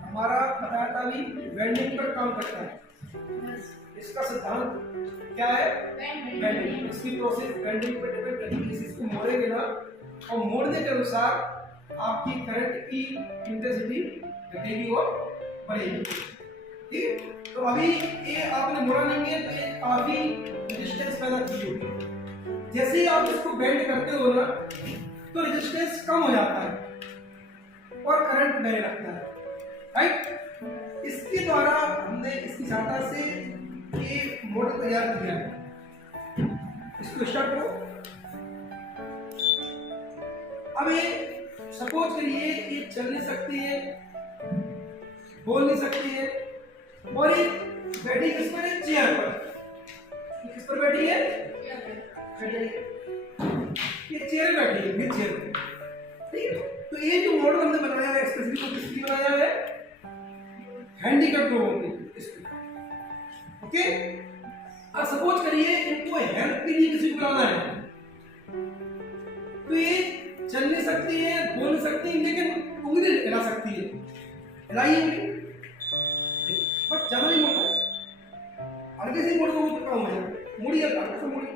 हमारा पदार्थ अभी बेंडिंग पर काम करता है। इसका सिद्धांत क्या है? बेंडिंग। इसकी प्रोसेस बेंडिंग पर डिपेंड करती है। इसको मोड़ेंगे ना और मोड़ने के अनुसार आपकी करंट की इंटेंसिटी घटेगी और बढ़ेगी। ठीक है, तो अभी ये आपने मोड़ा नहीं है तो ये काफी रेजिस्टेंस पैदा की होगी। जैसे ही आप इसको बेंड करते हो ना तो रेजिस्टेंस कम हो जाता है और करंट बहने लगता है, राइट। इसके द्वारा हमने इसकी सहायता से ये मॉडल तैयार किया है। इसको स्टार्ट करो। अब ये सपोज करिए ये चल नहीं सकती है, बोल नहीं सकती है और ये बैठी किस पर है? चेयर पर। किस पर बैठी है? ये चेयर बैठी है, व्हील चेयर पे। ठीक है, तो ये जो मॉडल हमने बनाया है स्पेशली वो किसकी बनाया है? हैंडीकैप्ड लोगों के इसको। ओके, अब सपोज करिए इनको हेल्प के लिए किसी को बुलाना है तो ये चल नहीं सकती है, बोल नहीं सकती, लेकिन उंगली हिला सकती है। हिलाइए उंगली, बट ज्यादा नहीं मोड़ना, हल्के से मोड़ दो तो काम हो जाएगा। मुड़िए, हल्का सा मुड़िए,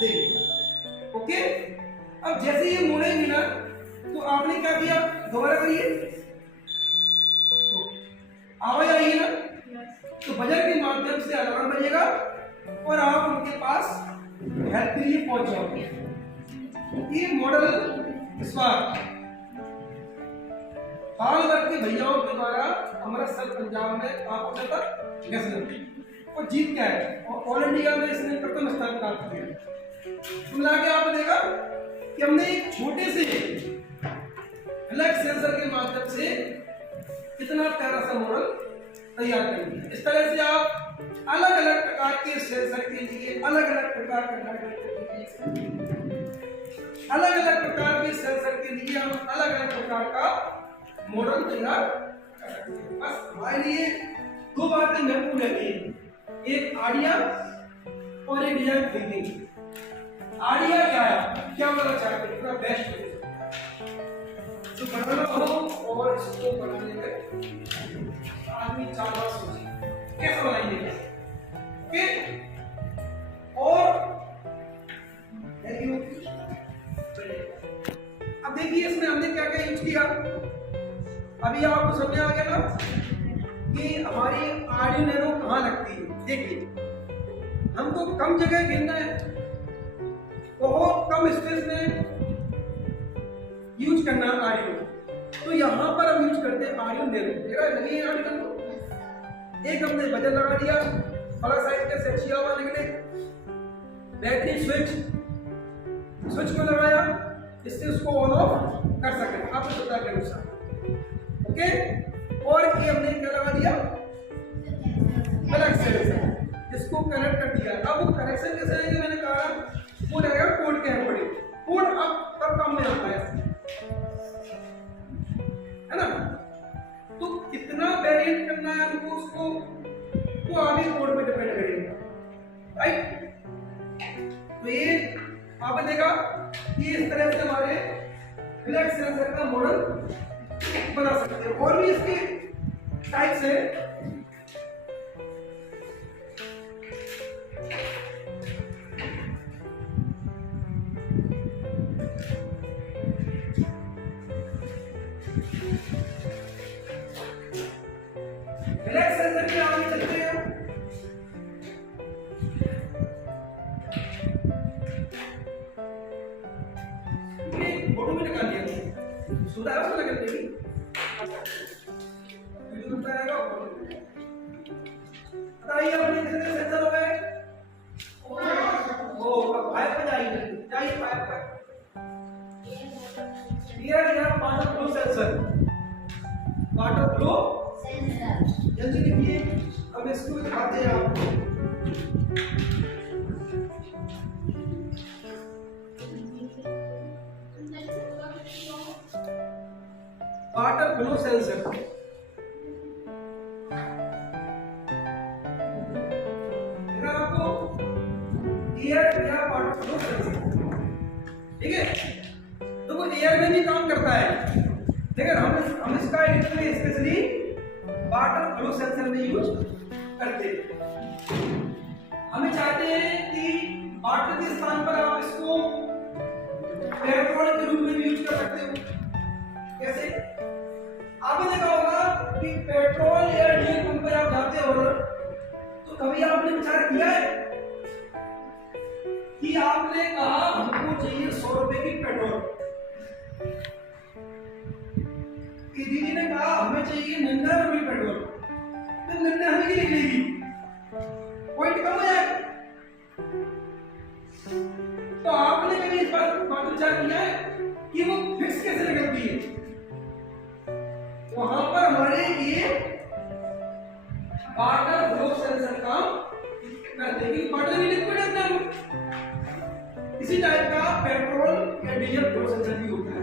देखिए। ओके, अब जैसे ये मुड़ेंगी ना तो आपने क्या किया? दोबारा करिए, आवाज आएगी ना तो बजर के माध्यम से अलार्म बजेगा और आप उनके पास हेल्प के लिए पहुंच जाओगे। ये मॉडल इस बार हाल वर्ग के भैयाओं के द्वारा अमृतसर पंजाब में आप नेशनल और जीत क्या है और ऑल इंडिया में इसने प्रथम स्थान प्राप्त किया। मिला के आपने देखा कि हमने एक छोटे से अलग सेंसर के माध्यम से कितना प्यारा सा मॉडल तैयार कर दिया। इस तरह से आप अलग अलग प्रकार के सेंसर के लिए अलग अलग प्रकार के सेंसर के लिए हम अलग अलग प्रकार का मॉडल तैयार कर सकते हैं। बस हमारे लिए दो बातें महत्वपूर्ण रहती हैं, एक आइडिया और एक डिजाइन थिंकिंग। आइडिया क्या है, क्या बनाना चाहते हैं, इतना बेस्ट तो बनाना हो और इसको बनाने में आदमी 4 बार सोचे कैसे बनाएंगे। ओके, और अब देखिए इसमें हमने क्या क्या यूज किया। अभी आपको समझ आ गया ना कि हमारी आर्डिनो नैनो कहाँ लगती है। देखिए हमको कम जगह घेरना है, बहुत कम स्पेस में यूज करना है आर्डिनो, तो यहाँ पर हम यूज करते हैं आर्डिनो नैनो। मेरा लगी है आर्डिनो, एक हमने बटन लगा दिया, अलग साइड का सेक्शिया हुआ निकले, बैटरी स्विच को लगाया, इससे उसको ऑन ऑफ कर सकते आप सुविधा के अनुसार। ओके, और ये हमने क्या लगा दिया? कनेक्ट सेंसर, इसको कनेक्ट कर दिया। अब वो कनेक्शन कैसे आएंगे? मैंने कहा वो रहेगा कोड के अकॉर्डिंग। कोड अब तब काम में आता है ना, तो कितना वेरिएंट करना है हमको उसको तो आगे कोड पे डिपेंड करेगा, राइट। तो ये आपने देखा कि इस तरह से हमारे फ्लैट सेंसर का मॉडल बना सकते हैं। और भी इसके टाइप्स है। फ्लैट सेंसर के आगे चलते हैं। फोटो में निकाल दिया सुधार उसको लगा देगी वीडियो में आएगा। बताइए अपने कितने सेंसर हो गए? ओ पाइप पे जाइए पाइप पे। यहाँ water flow sensor, water flow sensor जल्दी लिखिए। अब इसको दिखाते हैं आपको। वाटर फ्लो सेंसर आपको एयर या वाटर फ्लो सेंसर, ठीक है। तो वो एयर में भी काम करता है, लेकिन हम इस इसका एडिटर में स्पेशली वाटर फ्लो सेंसर में यूज करते हैं। हमें चाहते हैं कि वाटर के स्थान पर आप इसको पेट्रोल के रूप में भी यूज कर सकते हो। कैसे? आपने देखा होगा कि पेट्रोल या डीजल पंप पर आप जाते हो तो कभी आपने विचार किया है कि आपने कहा हमको चाहिए 100 रुपए की पेट्रोल, कि दीदी ने कहा हमें चाहिए 99 रुपए पेट्रोल, तो 99 की निकलेगी, पॉइंट कम हो जाएगा। तो आपने कभी इस बात विचार किया है कि वो फिक्स कैसे निकलती है? वहां पर हमारे लिए वाटर फ्लो सेंसर काम करते हैं, वाटर भी लिक्विड है ना, इसी टाइप का पेट्रोल या डीजल फ्लो सेंसर भी होता है।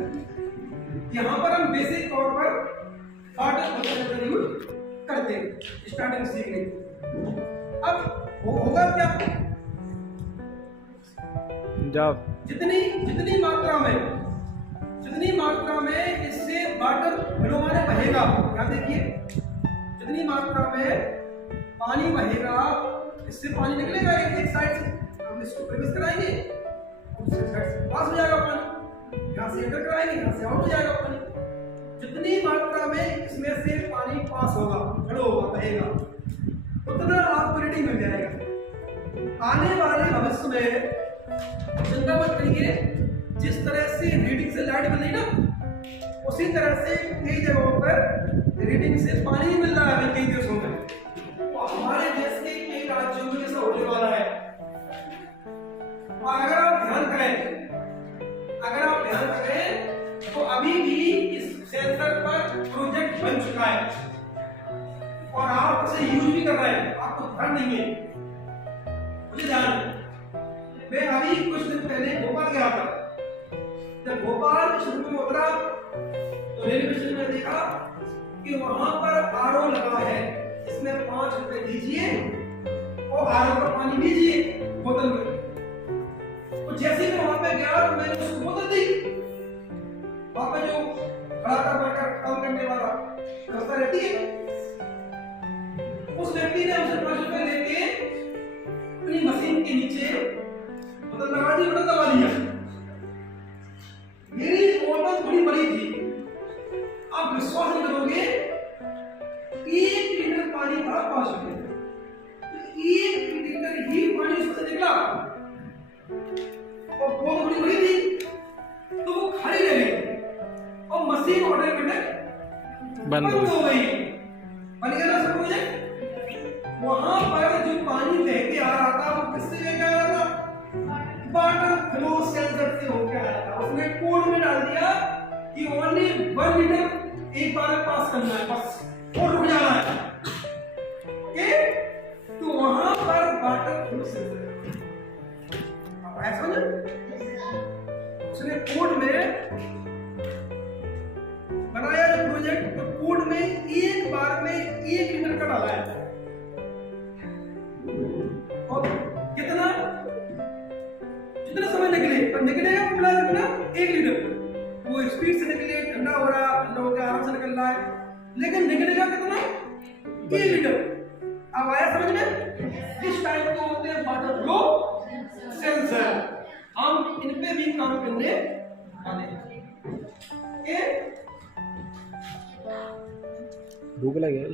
यहां पर हम बेसिक तौर पर वाटर फ्लो सेंसर यूज करते हैं स्टार्टिंग सीखने। अब होगा क्या, जितनी मात्रा में इससे वाटर फ्लो माने बहेगा, क्या देखिए, जितनी मात्रा में पानी बहेगा इससे पानी निकलेगा एक साइड से, हम इसको प्रवेश कराएंगे, दूसरे साइड से पास हो जाएगा पानी, यहाँ से एंटर कराएंगे, यहाँ से आउट हो जाएगा पानी। जितनी मात्रा में इसमें से पानी पास होगा, फ्लो होगा, बहेगा, उतना आपको रीडिंग मिल जाएगा। आने वाले भविष्य में चिंता मत करिए, जिस तरह से रीडिंग से लाइट मिल रही ना, उसी तरह से कई जगहों पर रीडिंग से पानी मिल रहा है कई देशों में, और हमारे देश के कई राज्यों में ऐसा होने वाला है। और अगर आप ध्यान करें तो अभी भी इस सेंसर पर प्रोजेक्ट बन चुका है और आप उसे यूज भी कर रहे हैं, आपको ध्यान नहीं है, मुझे ध्यान। मैं अभी कुछ दिन पहले भोपाल गया था। जब भोपाल स्टेशन में उतरा तो रेलवे स्टेशन में देखा कि वहां पर आरओ लगा है, इसमें 5 रुपए दीजिए और आरओ का पानी लीजिए बोतल में। तो जैसे ही मैं वहां पे गया तो मैंने उसको बोतल दी, वहां पे जो खड़ा कर काम करने वाला व्यवस्था रहती है, उस व्यक्ति ने हमसे 5 रुपए लेके अपनी मशीन के नीचे बोतल लगा दी, बोतल दबा दिया। मेरी बोतल थोड़ी बड़ी थी, आप विश्वास नहीं करोगे, 1 लीटर पानी था 5 रुपए, तो 1 लीटर ही पानी उसमें से निकला, और बोतल थोड़ी बड़ी थी तो वो खाली रह गई और मशीन ऑटोमेटिक बंद हो गई। बन गया ना सब प्रोजेक्ट। वहां पर जो पानी बह के आ रहा था वो किससे बह के आ रहा था? वाटर फ्लो सेंसर से होकर आ रहा था। उसने कोड में डाल दिया कि ओनली 1 लीटर एक बार में पास करना है, बस और रुक जाना है। ओके, तो वहां पर वाटर फ्लो सेंसर आप ऐसा समझे, उसने कोड में बनाया जो प्रोजेक्ट, तो कोड में एक बार में 1 लीटर का डाला है, और जितना समय निकलेगा पूरा कितना 1 लीटर, वो स्पीड से निकले, ठंडा हो रहा आराम से निकल रहा है, लेकिन निकलेगा कितना 1 लीटर। अब आया समझ में? इस टाइप को होते हैं वाटर फ्लो सेंसर। हम इन पे भी काम करने वाले हैं। भूख लगे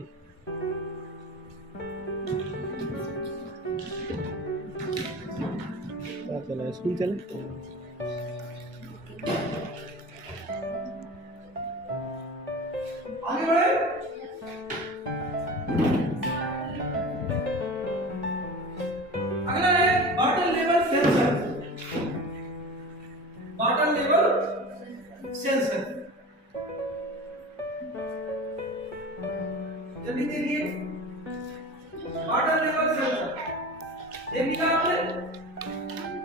क्या चला, स्कूल चले? आगे बढ़े। अगला है water level sensor. Water level sensor जल्दी देखिए, वाटर लेवल सेंसर देख लिया आपने?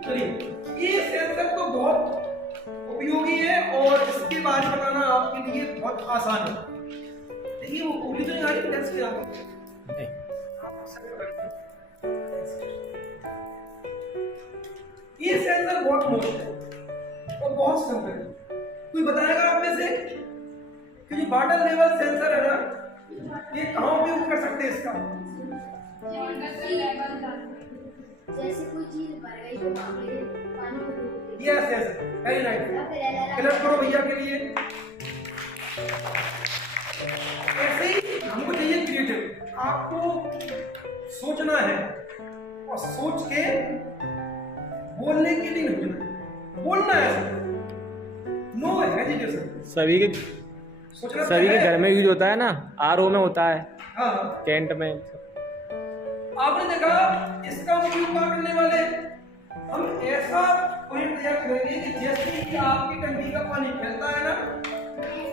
चलिए, ये सेंसर तो बहुत उपयोगी है और इसके बारे में बताना आपके लिए बहुत आसान है। देखिए, वो उपयोगी तो नहीं टेस्ट किया ये सेंसर बहुत मोस्ट है और बहुत सिंपल है। कोई बताएगा आप में से कि जो वाटर लेवल सेंसर है ना, ये कहाँ उपयोग कर सकते हैं इसका? जैसे कोई चीज भर गई तो पानी में डूब गई। Yes yes, very nice. Clear करो भैया के लिए। ऐसे ही हमको चाहिए क्रिएटिव। आपको सोचना है और सोच के बोलने के लिए नहीं होना, बोलना है। No hesitation. सभी के सोचना सभी के है। घर में यूज होता है ना, आरओ में होता है, हाँ, कैंट में। आपने देखा इसका उपयोग क्या करने वाले, हम ऐसा पॉइंट तैयार करेंगे कि जैसे ही आपकी टंकी का पानी फैलता है ना,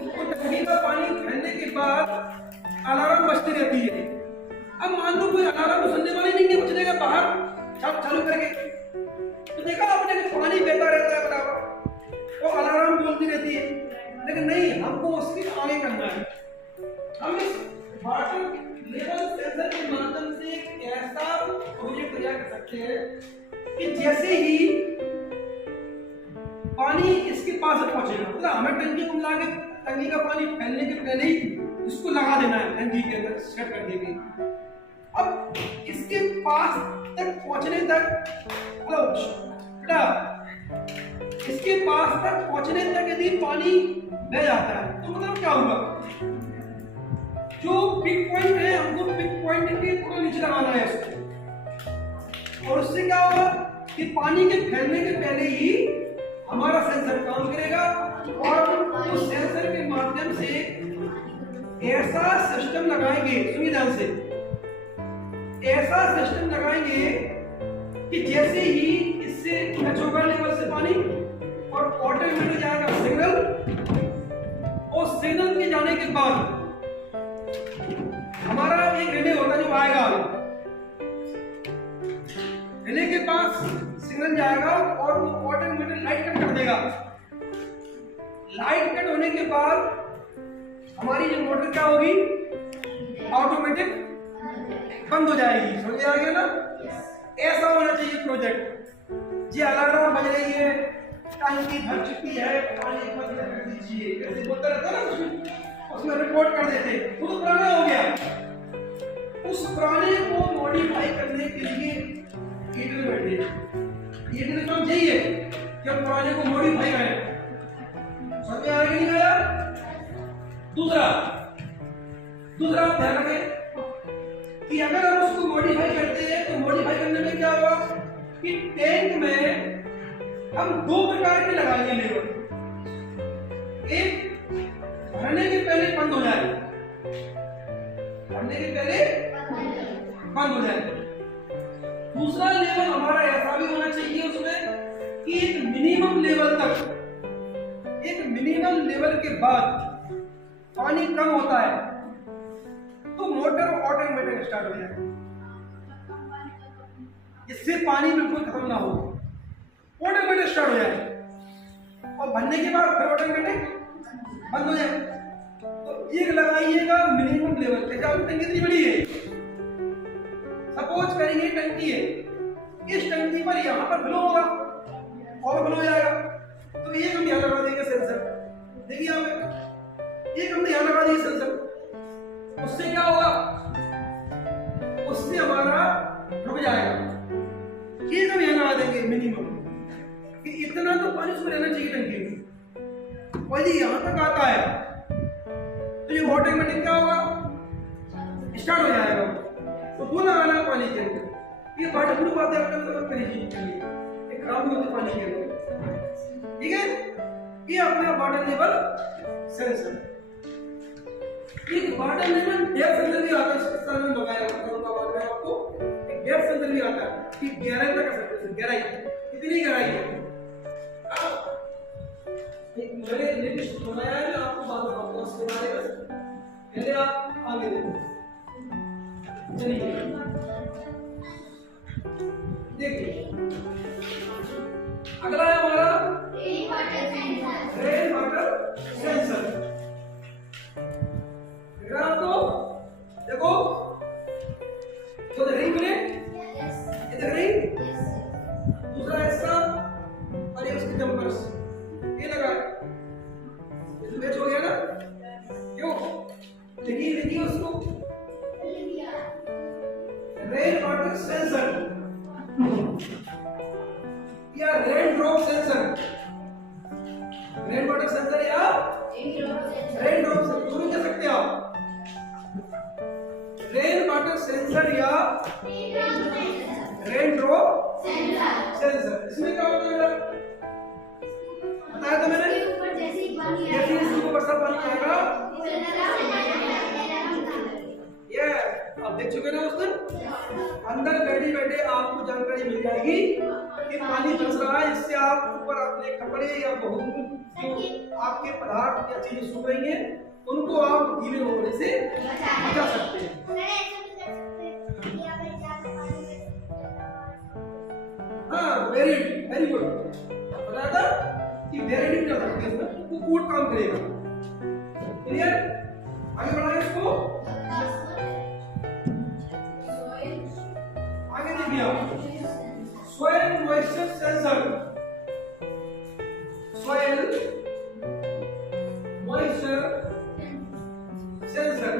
तो टंकी का पानी फैलने के बाद अलार्म बजती रहती है। अब मान लो कोई अलार्म सुनने वाली नहीं है, बजने का बाहर चालू करके, तो देखा आपने कि पानी बहता रहता है बराबर, वो अलार्म बोलती रहती है। लेकिन नहीं, हमको उसके आगे करना है। हम इस वाटर लेवल सेंसर के माध्यम से एक ऐसा प्रोजेक्ट तैयार कर सकते हैं कि जैसे ही पानी इसके पास पहुंचेगा, मतलब हमें टंकी को मिला के टंकी का पानी फैलने के पहले ही इसको लगा देना है, टंकी के अंदर सेट कर देंगे। अब इसके पास तक पहुंचने तक, हेलो बेटा, इसके पास तक पहुंचने तक यदि पानी बह जाता है तो मतलब क्या होगा, जो पिक पॉइंट है हमको पिक पॉइंट के थोड़ा नीचे लगाना है इसको, और उससे क्या होगा कि पानी के फैलने के पहले ही हमारा सेंसर काम करेगा और उस सेंसर के माध्यम से ऐसा सिस्टम लगाएंगे, सुनिए ध्यान से, ऐसा सिस्टम लगाएंगे कि जैसे ही इससे टच होगा लेवल से पानी और ऑटोमेटिक जाएगा सिग्नल, और सिग्नल के जाने के बाद हमारा एक रिले होता है जो आएगा, रिले के पास सिग्नल जाएगा और वो ऑटोमेटिक लाइट कट कर देगा। लाइट कट होने के बाद हमारी जो मोटर क्या होगी, ऑटोमेटिक बंद हो जाएगी। समझ आ गया ना? ऐसा होना चाहिए प्रोजेक्ट। जी अलार्म बज रही है, टंकी भर चुकी है, पानी बंद कर दीजिए, ऐसे बोलता रहता ना, उसमें रिपोर्ट कर देते, वो तो पुराना हो गया। उस पुराने को मॉडिफाई करने के लिए ईडल बैठे, ईडल काम चाहिए कि हम पुराने को मॉडिफाई करें। समझ में आया कि नहीं आया? दूसरा ध्यान रखें कि अगर हम उसको मॉडिफाई करते हैं तो मॉडिफाई करने में क्या होगा कि टैंक में हम दो प्रकार के लगाएंगे लेवल। एक भरने के पहले बंद हो जाए, भरने के पहले बंद हो जाए। दूसरा लेवल हमारा ऐसा भी होना चाहिए उसमें कि एक मिनिमम लेवल तक, एक मिनिमम लेवल के बाद पानी कम होता है तो मोटर ऑटोमेटिक स्टार्ट हो जाए, इससे पानी बिल्कुल खत्म ना हो, ऑटोमेटिक स्टार्ट हो जाए और भरने के बाद फिर ऑटोमेटिक बंद हो जाए। तो एक लगाइएगा मिनिमम लेवल पे। जब टंकी इतनी बड़ी है, सपोज करेंगे टंकी है, इस टंकी पर यहाँ पर फ्लो होगा, ओवरफ्लो हो जाएगा, तो एक हम यहाँ लगा देंगे सेंसर। देखिए यहाँ पे एक हमने यहाँ लगा दिया सेंसर, उससे क्या होगा, उससे हमारा रुक जाएगा। एक हम यहाँ लगा देंगे मिनिमम कि इतना तो पानी उसमें रहना चाहिए टंकी में, और यदि यहाँ तक आता है तो ये ऑटोमेटिक क्या होगा, स्टार्ट हो जाएगा। तो दो लगाना है पानी के अंदर। ये वाटर प्रूफ बात है, मतलब करी चीज के लिए एक खराब नहीं होती पानी के अंदर, ठीक है। ये अपना वाटर लेवल सेंसर। एक वाटर लेवल डेप्थ सेंसर भी आता है, इस तरह में बताया करूंगा बाद में आपको। एक डेप्थ सेंसर भी आता है कि गहराई तक कर सकते हैं, गहराई कितनी गहराई है। मैंने लेटेस्ट बनाया है, आपको बात बताऊंगा उसके बारे में, पहले आप आगे देखो। चलिए देखिए, अगला है हमारा रेन वाटर सेंसर। आपको देखो तो दिख रही मुझे, ये दिख रही, दूसरा हिस्सा और ये उसके जंपर्स, ये लगा, मैच हो गया ना। लिखिए उसको, रेन वाटर सेंसर या rain drop sensor, rain water sensor या रेन ड्रॉप सेंसर दोनों कह सकते हैं आप। रेन वाटर सेंसर या रेन ड्रॉप सेंसर, इसमें क्या होता है बताया था मैंने, जैसे इसके ऊपर बरसात पानी आएगा, ये आप देख चुके ना उस दिन, अंदर बैठे बैठे आपको जानकारी मिल जाएगी कि पानी बरस रहा है, इससे आप ऊपर अपने कपड़े या बहुमूल्य जो आपके पदार्थ या चीजें सूख रही हैं उनको आप गीले होने से बचा सकते हैं। हाँ वेरी वेरी गुड, बताया था कि वेरी कर सकते हैं इसमें, वो कोड काम करेगा। क्लियर, आगे बढ़ाएं इसको, आगे देखिए आप, soil moisture sensor, soil moisture sensor,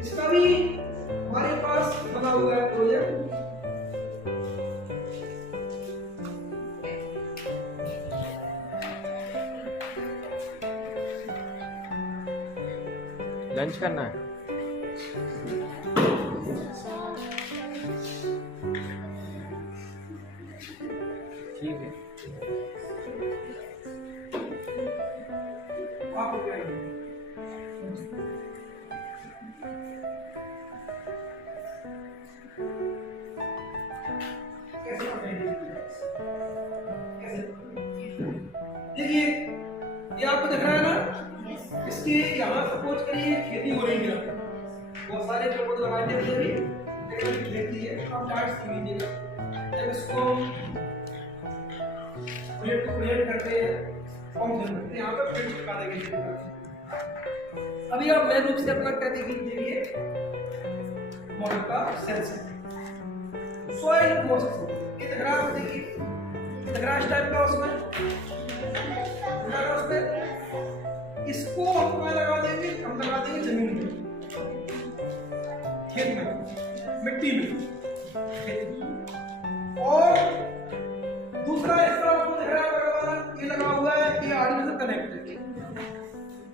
इसका भी हमारे पास बना हुआ है प्रोजेक्ट। लंच करना है। ठीक है, आप हो गए कैसे पकड़ेंगे, कैसे देखिए, ये आपको दिख रहा है ना, इसके यहाँ सपोज करिए खेती हो रही है, बहुत सारे पेड़ पौधे लगाए थे अभी, लेकिन खेती है, आप डार्ट से लीजिएगा, जब इसको प्लेट को प्लेट करते हैं, पंप करते हैं, यहाँ पे पेड़ चिपका देंगे। अभी आप मेन रूप से अपना क्या देखिए, मॉडल का सेंसर, सॉइल मॉइस्चर, ये दिख रहा है, देखिए दिख रहा है इस टाइप का, उसमें इसको हम लगा देंगे, हम लगा देंगे जमीन में, खेत में, मिट्टी में, और दूसरा इसका आपको दिख रहा है, ये लगा हुआ है, ये आर्डिनो से कनेक्ट है,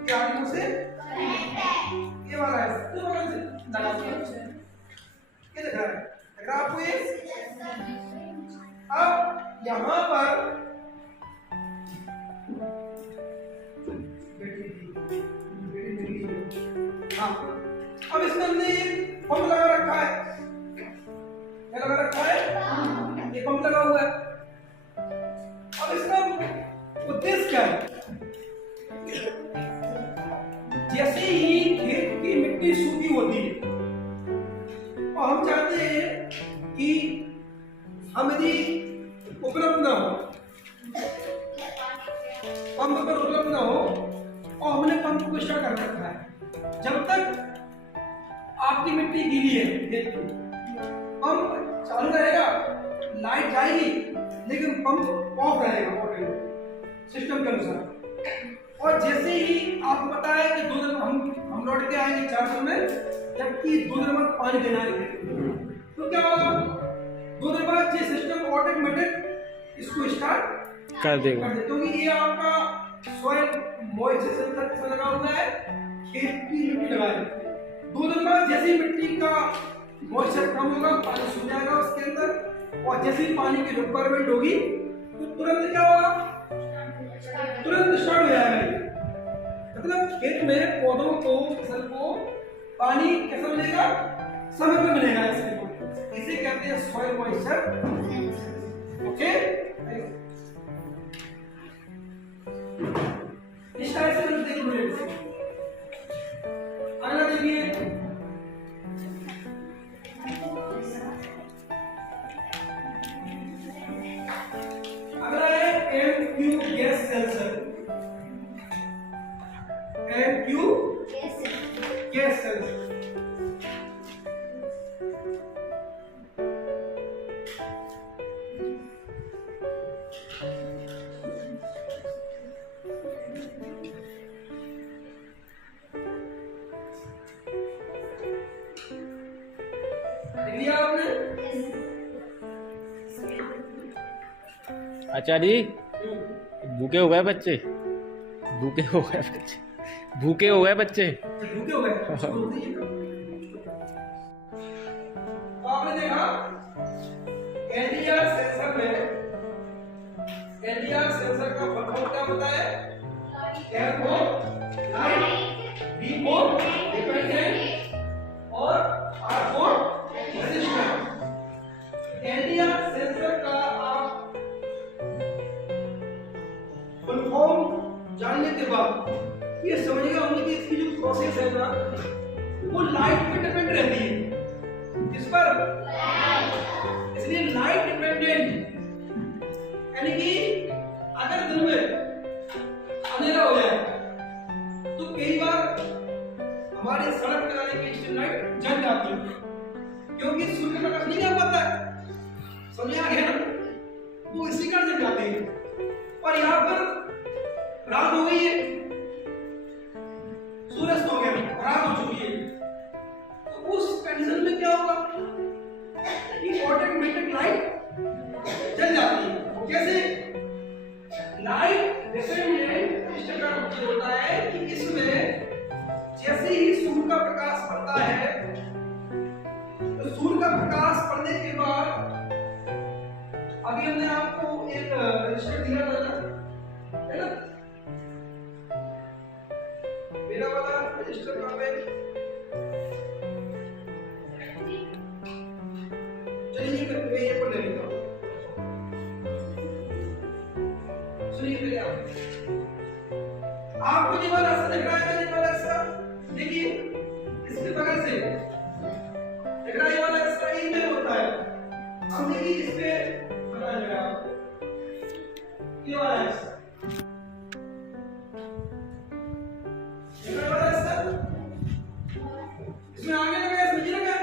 ये आर्डिनो से ये वाला है, तो वाला से लगा दिया, ये दिख रहा है आपको ये। अब यहाँ पर हाँ, अब इसमें हमने एक पंप लगा रखा है, क्या लगा रखा है, ये पंप लगा हुआ है। अब इसका उद्देश्य क्या है, जैसे ही खेत की मिट्टी सूखी होती है और हम चाहते हैं कि हम यदि उपलब्ध ना हो, पंप पर उपलब्ध ना हो, और हमने पंप को स्टार्ट कर रखा है, जब तक आपकी मिट्टी गीली है खेत की, पंप चालू रहेगा, लाइट जाएगी, लेकिन पंप ऑफ रहेगा सिस्टम के अनुसार। और जैसे ही आपको पता है कि 2 दिन हम लौट के आएंगे 400 में, जबकि 2 दिन बाद पानी देना है, तो क्या होगा, 2 दिन बाद ये सिस्टम ऑटोमेटिक इसको स्टार्ट कर देगा, क्योंकि ये आपका सॉइल मॉइस्चर सेंसर से लगा हुआ है, खेत की मिट्टी लगा है। 2 दिन बाद जैसे मिट्टी का मॉइस्चर कम होगा, पानी सूख जाएगा उसके अंदर, और जैसे ही पानी की रिक्वायरमेंट होगी तो तुरंत क्या होगा, तुरंत स्टार्ट हो जाएगा। मतलब खेत में पौधों को, फसल को पानी कैसा मिलेगा, समय पे मिलेगा, इसे कहते हैं सॉइल मॉइस्चर। ओके, इस तरह से हम देख रहे हैं। अगला देखिए, अगला है MQ gas sensor, MQ gas sensor. लिख लिया आपने? आचार्य जी, भूखे हो गए बच्चे, भूखे हो गए बच्चे, भूखे हो गए बच्चे। भूखे हो गए। तो आपने देखा एलडीआर सेंसर में, एलडीआर सेंसर का फुल फॉर्म क्या होता है? एल को लाइट, डी को डिपेंडेंट और आर को रेजिस्टेंस। एलडीआर सेंसर का आप फुल फॉर्म जानने के बाद ये समझिएगा होंगे कि इसकी जो प्रोसेस है ना वो लाइट पे डिपेंड रहती है। किस पर? लाइट। इसलिए लाइट डिपेंडेंट, यानी कि अगर दिन में अंधेरा हो जाए तो कई बार हमारे सड़क पे जाने की स्ट्रीट लाइट जल जाती है, क्योंकि सूर्य का प्रकाश नहीं आ पाता है। समझ आ गया ना? वो इसी कारण जल जाती है। और यहाँ पर रात हो गई है, सूरज हो गया, रात हो चुकी है, तो उस कंडीशन में क्या होगा कि ऑटोमेटिक लाइट जल जाती है। कैसे? लाइट डिपेंडेंट इस प्रकार होता है कि इसमें जैसे ही सूर्य का प्रकाश पड़ता है तो सूर्य का प्रकाश पड़ने के बाद अभी हमने आपको एक रजिस्टर दिया था है ना, मेरा वाला रजिस्टर कहाँ पे? चलिए मैं ये पढ़ लेता हूँ। सुनिए पहले आपको ये वाला ऐसा दिख रहा है, ये वाला ऐसा देखिए, इसके बगल से दिख रहा है, ये वाला ऐसा ही में होता है। अब देखिए इसके पता चलेगा आपको, ये वाला ऐसा इसमें आगे लगा, इसमें लगा,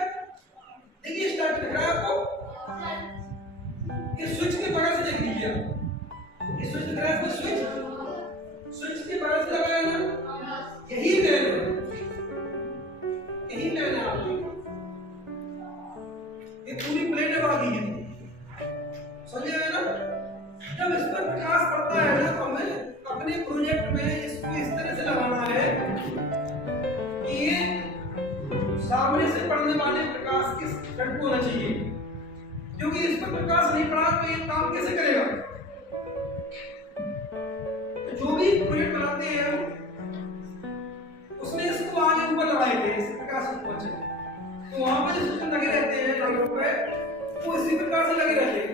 देखिए स्टार्ट दिख रहा है आपको। ये स्विच के बगल से देख लीजिए, ये स्विच दिख रहा है, स्विच के बगल से लगा है ना, यही लाइन है, यही लाइन है आपकी। ये पूरी प्लेट है बाकी है, समझे ना? जब इस पर प्रकाश पड़ता है ना तो हमें अपने प्रोजेक्ट में इसको इस तरह से लगाना है कि ये सामने से पड़ने वाले प्रकाश के फ्रंट को होना चाहिए, क्योंकि इस पर प्रकाश नहीं पड़ा तो ये काम कैसे करेगा? तो जो भी प्रोजेक्ट बनाते हैं उसमें इसको आगे ऊपर लगाए थे, इस प्रकाश को पहुंचे, तो वहां पर जो सिस्टम लगे रहते हैं लाइटों पे वो इसी प्रकार से लगे रहते हैं।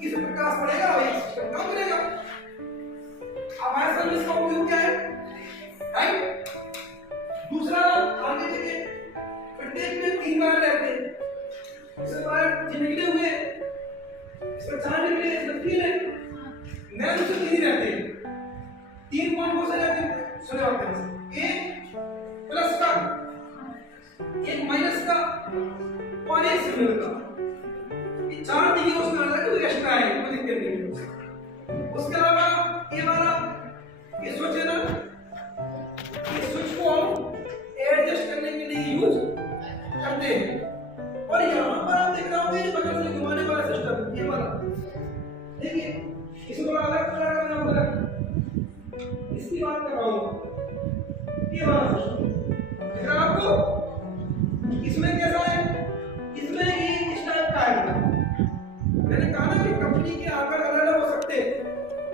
इस प्रकाश पड़ेगा और ये सिस्टम काम करेगा। अब ऐसा इसका उपयोग क्या है? राइट। दूसरा आगे देखे, प्रत्येक में 3 वायर रहते हैं, इसमें वायर जो निकले हुए इसमें 4 निकले, इसमें 3 है, मैं उसमें 3 ही रहते हैं। 3 कौन से रहते हैं? सुने होते हैं, एक प्लस का, एक माइनस का और एक सिग्नल का। ये 4 दिए उसमें अलग है, एक्स्ट्रा है, कोई दिक्कत नहीं है। उसके अलावा ये वाला ये स्विच है ना, ये स्विच को हम एडजस्ट करने के लिए यूज करते हैं। और यहाँ पर आप देख रहे होंगे बगल से घुमाने वाला सिस्टम, ये वाला देखिए, इसको अलग तरह का नाम होगा, इसकी बात कर रहा हूँ। ये वाला सिस्टम दिख रहा है आपको? इसमें कैसा है? इसमें ये इस टाइप का है। मैंने कहा ना कि कंपनी के आकार अलग हो सकते हैं,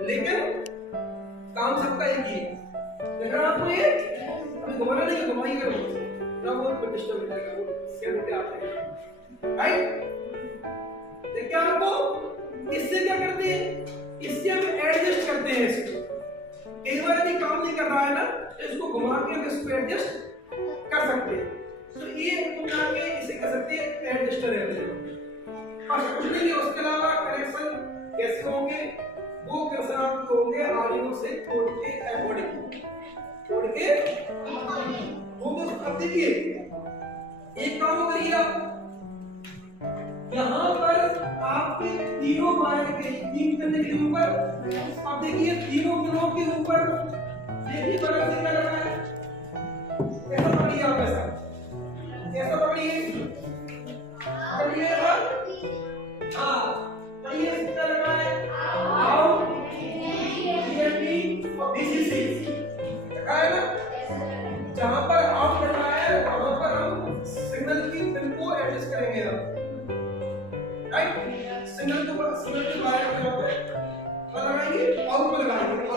लेकिन काम सबका एक ही है। देख रहा आपको ये अभी घुमाना नहीं है, घुमाइएगा ना, वो डिस्टर्ब हो जाएगा, वो क्या होते आते हैं, राइट? देखिए आपको इससे क्या करते हैं, इससे हम एडजस्ट करते हैं इसको। कई बार यदि काम नहीं कर रहा है ना तो इसको घुमा के हम इसको एडजस्ट कर सकते हैं। तो ये घुमा के इसे कर सकते हैं, एडजस्टर है। और कुछ नहीं है, उसके अलावा कनेक्शन कैसे होंगे? वो कनेक्शन आपके होंगे आर्डिनो से कोड के अकॉर्डिंग, कोड के वो तो अब देखिए एक काम करिए आप, यहाँ पर आपके तीनों वायर के 3 करने के ऊपर, अब देखिए तीनों पिनों के ऊपर देखिए बगल से क्या लगा है, ऐसा पकड़िए आप, ऐसा पकड़िए,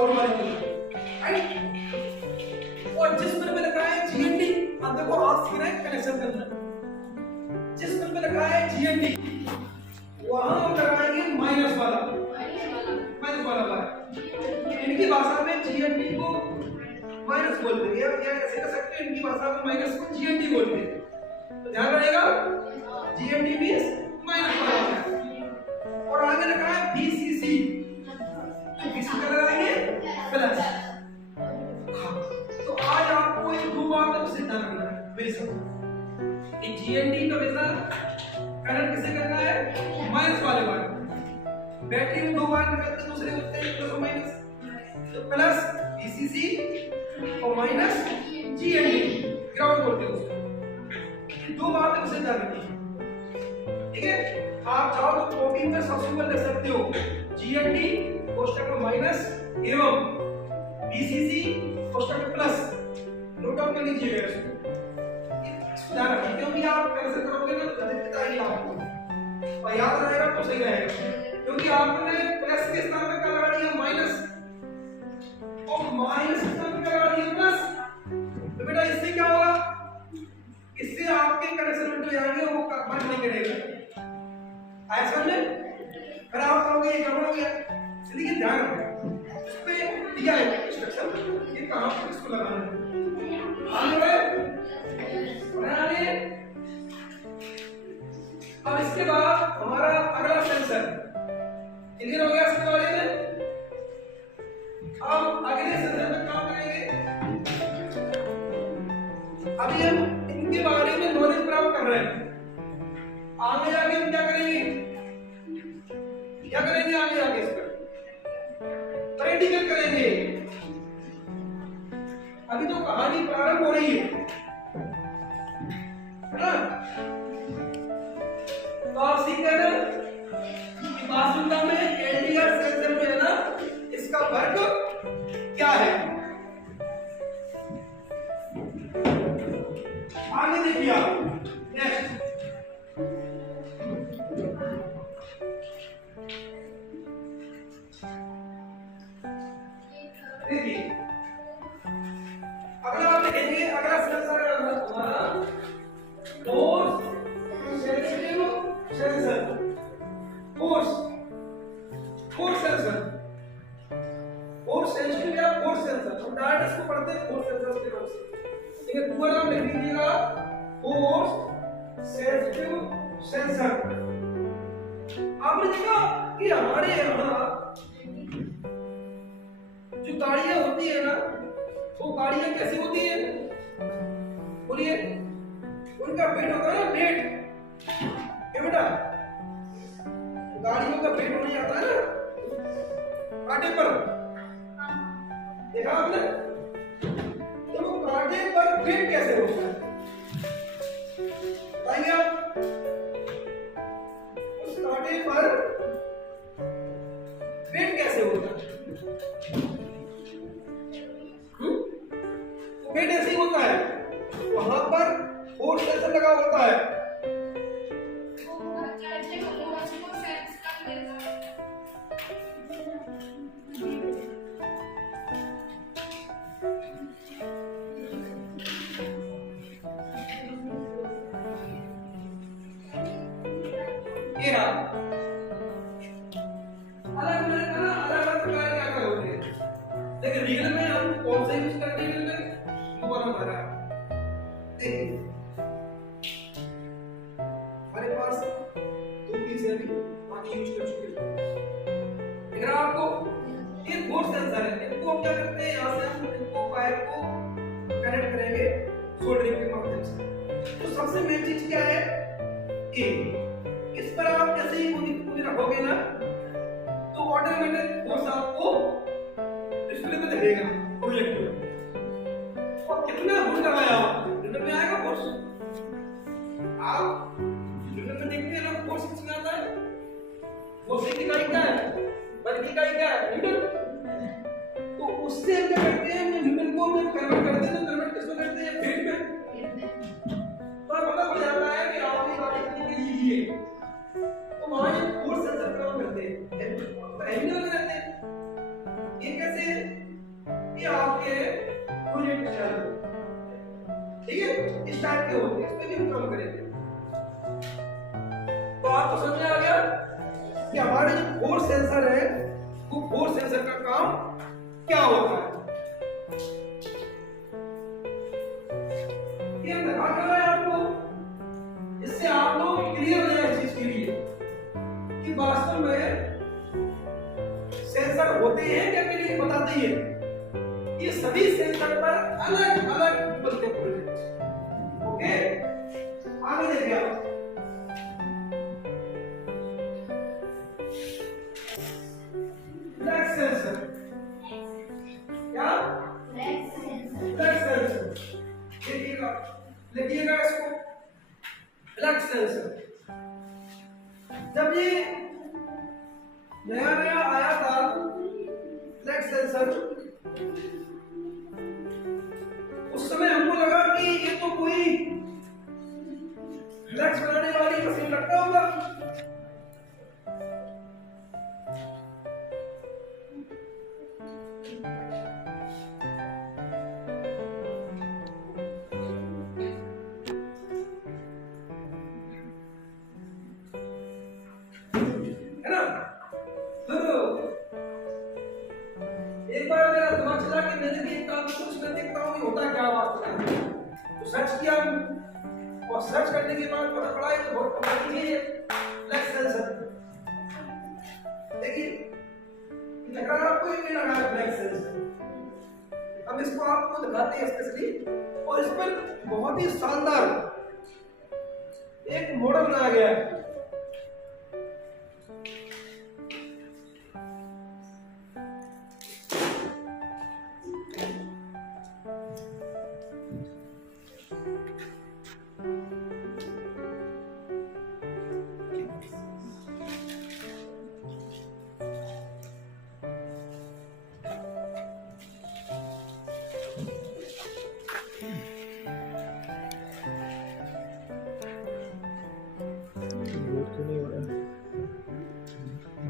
और मॉलिक्यूल, राइट। और जिस पिन पे लिखा है GND, अब देखो आप सीख रहे हैं कनेक्शन करना। जिस पिन पे लिखा है GND वहां हम लगाएंगे माइनस वाला बार। इनकी भाषा में GND को माइनस बोलते हैं, या ऐसे कह सकते हैं इनकी भाषा में माइनस को GND बोलते हैं। तो ध्यान रखिएगा, GND मींस माइनस वाला है। और आगे लिखा है VCC, VCC का लगाएंगे प्लस। तो आज आपको ये दो बात से ध्यान रखना है मेरे साथ। ये GND का वैसा कनेक्ट किसे करना है, माइनस वाले बार। बैटरी में दो बार निकलते दूसरे होते हैं प्लस और माइनस, तो प्लस VCC और माइनस GND, ग्राउंड बोलते हैं उसको। ये दो बातें उसे ध्यान रखनी है, ठीक है। आप चाहो तो कॉपी में सबसे ऊपर लिख सकते हो GND कोष्ठक में माइनस एवं VCC कोष्ठक में प्लस, नोट डाउन कर लीजिएगा इसको। ध्यान रखिए क्योंकि आप कैसे करोगे ना दिक्कत आएगी आपको, और याद रहेगा तो सही रहेगा। क्योंकि आपने प्लस के स्थान पे क्या लगा दिया माइनस, और माइनस के स्थान पे क्या लगा दिया प्लस, तो बेटा इससे क्या होगा, इससे आपके कनेक्शन में जो जाएंगे वो वर्क नहीं करेगा। आया समझ में? अगर आप करोगे ये गड़बड़ हो गया, इसलिए ध्यान रखना। इस पे दिया है इंस्ट्रक्शन, ये कहां पे इसको लगाना है। आगे अब इसके बाद हमारा अगला सेंसर क्लियर हो गया इसके बारे में। अब अगले सेंसर पे काम करेंगे। अभी हम इनके बारे में नॉलेज प्राप्त कर रहे हैं, आगे जाके हम क्या करेंगे आगे जाके इस पर प्रैक्टिकल करेंगे। अभी तो कहानी प्रारंभ हो रही है ना। तो आप सीख रहे हैं कि वास्तविकता में एलडीआर सेंसर जो है ना, इसका वर्क क्या है। आगे देखिए आप नेक्स्ट, देखिए अगला आप देखेंगे, अगला सेंसर है हमारा force sensitive sensor. Force sensor, force sensitive या फोर्स सेंसर, हम डायरेक्ट इसको पढ़ते हैं फोर्स सेंसर के नाम से। ठीक है, पूरा नाम लिख लीजिएगा फोर्स सेंसिटिव सेंसर। आपने देखा कि हमारे यहाँ जो गाड़ियां होती है ना, वो गाड़ियां कैसी होती है, बोलिए। उनका वेट होता है ना, वेट। ये बेटा गाड़ियों का वेट होने जाता है ना कांटे पर, देखा आपने। तो वो कांटे पर वेट कैसे होता है बताएंगे आप। उस कांटे पर वेट कैसे होता है, वेट ऐसे ही होता है। वहां पर फोर्स सेंसर लगा होता है। ये रहा अलग अलग प्रकार के आकार होते हैं, लेकिन रियल में हम कौन सा यूज करते हैं, रियल में वो हमारा देखिए हमारे पास दो चीजें भी पानी यूज कर चुके हैं। लेकिन आपको ये फोर्स सेंसर है, इनको हम क्या करते हैं, यहाँ से हम इनको वायर को कनेक्ट करेंगे सोल्डरिंग के माध्यम से। तो सबसे मेन चीज क्या है कि इस पर आप जैसे ही पूरी रखोगे ना, तो ऑटोमेटिक फोर्स आपको डिस्प्ले पे दिखेगा प्रोजेक्टर। और कितना फोर्स लगाया आपने, रिजल्ट में आएगा फोर्स। आप रिजल्ट में देखते हैं ना फोर्स कितना आता है, फोर्स की इकाई क्या है, बल की इकाई क्या है, न्यूटन। तो उससे हम क्या करते हैं, न्यूटन को हम कन्वर्ट करते हैं, तो कन्वर्ट किसमें करते हैं, फीट में। तो पता पड़ जाता है कि आपकी बात कितनी के लिए, तो वहां ये फोर्स सेंसर काम करते हैं, एंगल में रहते हैं। ये कैसे इस टाइप के होते हैं, इस पे भी हम काम करेंगे। तो आपको समझ में आ गया कि हमारे जो फोर्स सेंसर है वो फोर्स सेंसर का काम क्या होता है। ये दिखा कर है आपको, इससे आप लोग क्लियर हो जाए इस चीज के लिए कि वास्तव में सेंसर होते हैं क्या, के लिए बताते हैं। ये सभी सेंसर पर अलग अलग बनते हैं। ओके, आगे देखिए आप। फ्लैक्स सेंसर, क्या फ्लैक्स सेंसर, देखिएगा लिखिएगा इसको, फ्लैक्स सेंसर। जब ये नया नया आया था फ्लैक्स सेंसर, उस समय हमको लगा कि ये तो कोई फ्लैक्स बनाने वाली मशीन लगता होगा। है ना? एक बार मेरा दिमाग चला कि मैंने भी एक काम कुछ मैं देखता हूँ होता क्या वास्तव में। तो सर्च किया और सर्च करने के बाद पता पड़ा ये तो बहुत कमाल की चीज है, फ्लैक्स सेंसर। देखिए ये लग रहा है आपको, ये लगा है फ्लैक्स सेंसर। अब इसको आपको दिखाते हैं स्पेशली, और इस पर बहुत ही शानदार एक मॉडल बनाया गया है।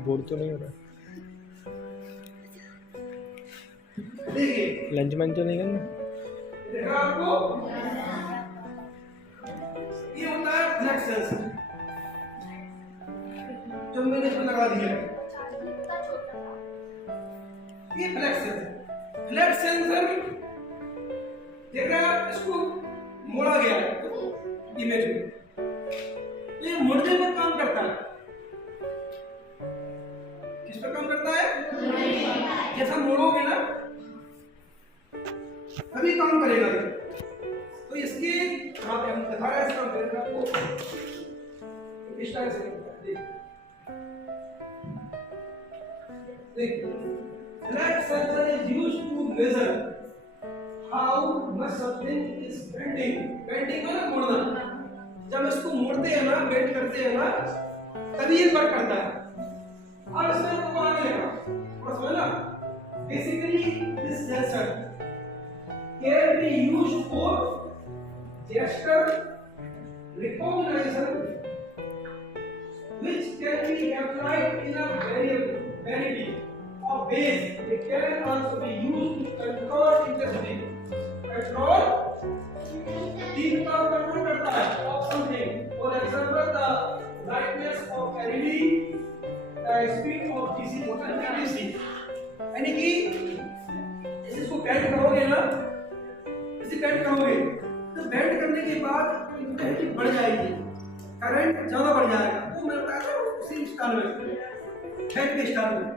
बोर तो नहीं हो रहा, देखिए लंच मंच तो नहीं करना। देखा आपको, ये होता है फ्लैक्स सेंसर जो मैंने इसमें लगा दिया है। ये फ्लैक्स सेंसर, फ्लैक्स सेंसर देख रहे हैं आप, इसको मोड़ा गया है इमेज में, तो ये मुड़ने में काम करता है। किस पर काम करता है? जैसा मोड़ोगे ना तभी काम करेगा ये। तो इसके हम दिखा रहे हैं इसका मैंने आपको इस तरह से देखिए, flex sensor is used to measure how much something is bending. Bending मतलब मोड़ना, जब इसको मोड़ते हैं ना, बेंड करते हैं ना, तभी ये वर्क करता है। अब इसमें आपको आगे लेगा और समझना, basically this sensor can be used for gesture recognition, which can be applied in a variety of ways. It can also be used to control intensity. Control तीन का कंट्रोल करता है of something. For example, the brightness of LED, the speed of DC motor and DC. यानी कि इसको band करोगे ना, band करोगे तो बैंड करने के बाद इंटेंसिटी बढ़ जाएगी, करंट ज्यादा बढ़ जाएगा। वो मैं बताया था उसी स्टाइल में, बैंड के स्टाइल में।